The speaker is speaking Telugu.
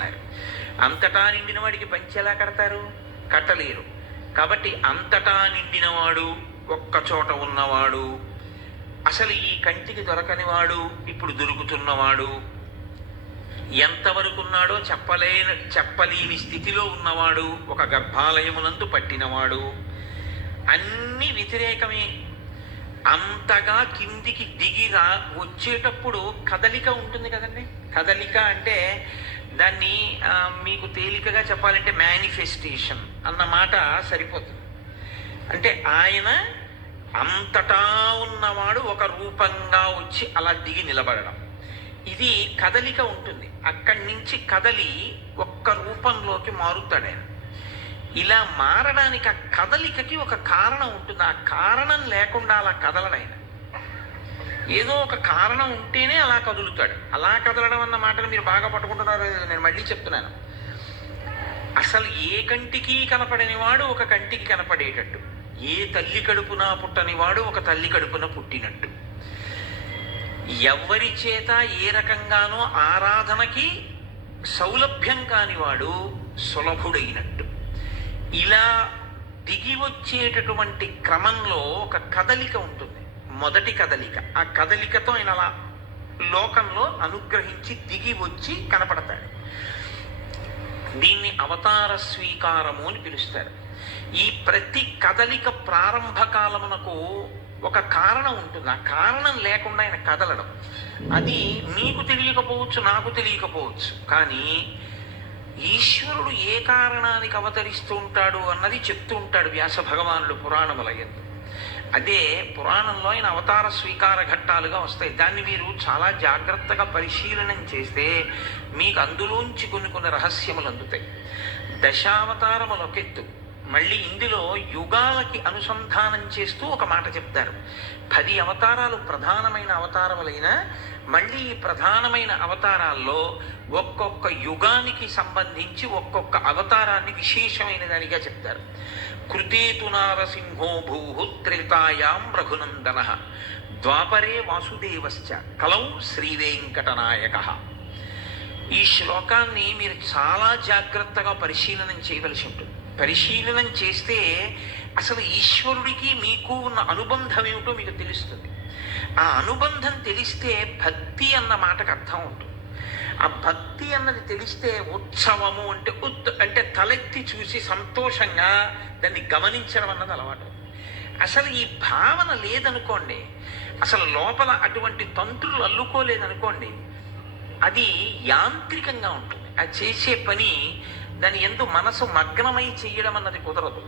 అన్నారు. అంతటా నిండిన వాడికి పంచె ఎలా కడతారు? కట్టలేరు. కాబట్టి అంతటా నిండినవాడు, ఒక్కచోట ఉన్నవాడు, అసలు ఈ కంటికి దొరకనివాడు ఇప్పుడు దొరుకుతున్నవాడు, ఎంతవరకు ఉన్నాడో చెప్పలేని స్థితిలో ఉన్నవాడు, ఒక గర్భాలయమునందు పట్టినవాడు, అన్ని వ్యతిరేకమే. అంతగా కిందికి దిగిరా వచ్చేటప్పుడు కదలిక ఉంటుంది కదండి. కదలిక అంటే దాన్ని మీకు తేలికగా చెప్పాలంటే మేనిఫెస్టేషన్ అన్న మాట సరిపోతుంది. అంటే ఆయన అంతటా ఉన్నవాడు ఒక రూపంగా వచ్చి అలా దిగి నిలబడడం, ఇది కదలిక ఉంటుంది. అక్కడి నుంచి కదలి ఒక్క రూపంలోకి మారుతాడు ఆయన. ఇలా మారడానికి ఆ కదలికకి ఒక కారణం ఉంటుంది. ఆ కారణం లేకుండా అలా కదలడు ఆయన. ఏదో ఒక కారణం ఉంటేనే అలా కదులుతాడు. అలా కదలడం అన్న మాటను మీరు బాగా పట్టుకుంటున్నారు. నేను మళ్ళీ చెప్తున్నాను. అసలు ఏ కంటికి కనపడని వాడు ఒక కంటికి కనపడేటట్టు, ఏ తల్లి కడుపున పుట్టని వాడు ఒక తల్లి కడుపున పుట్టినట్టు, ఎవరి చేత ఏ రకంగానో ఆరాధనకి సౌలభ్యం కానివాడు సులభుడైనట్టు, ఇలా దిగి వచ్చేటటువంటి క్రమంలో ఒక కదలిక ఉంటుంది. మొదటి కదలిక, ఆ కదలికతో ఆయన అలా లోకంలో అనుగ్రహించి దిగి వచ్చి కనపడతాడు. దీన్ని అవతార స్వీకారము అని పిలుస్తారు. ఈ ప్రతి కదలిక ప్రారంభ కాలమునకు ఒక కారణం ఉంటుంది. ఆ కారణం లేకుండా ఆయన కదలడం, అది మీకు తెలియకపోవచ్చు, నాకు తెలియకపోవచ్చు. కానీ ఈశ్వరుడు ఏ కారణానికి అవతరిస్తూ ఉంటాడు అన్నది చెప్తూ ఉంటాడు వ్యాస భగవానుడు పురాణముల యందు. అదే పురాణంలో ఆయన అవతార స్వీకార ఘట్టాలుగా వస్తాయి. దాన్ని మీరు చాలా జాగ్రత్తగా పరిశీలనం చేస్తే మీకు అందులోంచి కొన్ని రహస్యములు అందుతాయి. దశావతారములు ఒకెత్తు, మళ్ళీ ఇందులో యుగాలకి అనుసంధానం చేస్తూ ఒక మాట చెప్తారు. 10 అవతారాలు ప్రధానమైన అవతారములైన మళ్ళీ ఈ ప్రధానమైన అవతారాల్లో ఒక్కొక్క యుగానికి సంబంధించి ఒక్కొక్క అవతారాన్ని విశేషమైన దానిగా చెప్తారు. కృతేతు నారసింహో భూ త్రేతాయాం రఘునందన ద్వాపరే వాసుదేవశ్చ కలౌ శ్రీవేంకటనాయక. ఈ శ్లోకాన్ని మీరు చాలా జాగ్రత్తగా పరిశీలనం చేయవలసి ఉంటుంది. పరిశీలనం చేస్తే అసలు ఈశ్వరుడికి మీకు ఉన్న అనుబంధం ఏమిటో మీకు తెలుస్తుంది. ఆ అనుబంధం తెలిస్తే భక్తి అన్న మాటకు అర్థం ఉంటుంది. ఆ భక్తి అన్నది తెలిస్తే ఉత్సవము అంటే అంటే తలెత్తి చూసి సంతోషంగా దాన్ని గమనించడం అన్నది అలవాటు. అసలు ఈ భావన లేదనుకోండి, అసలు లోపల అటువంటి తంత్రులు అల్లుకోలేదనుకోండి, అది యాంత్రికంగా ఉంటుంది. అది చేసే పని దాని యందు మనసు మగ్నమై చేయడం అన్నది కుదరదు.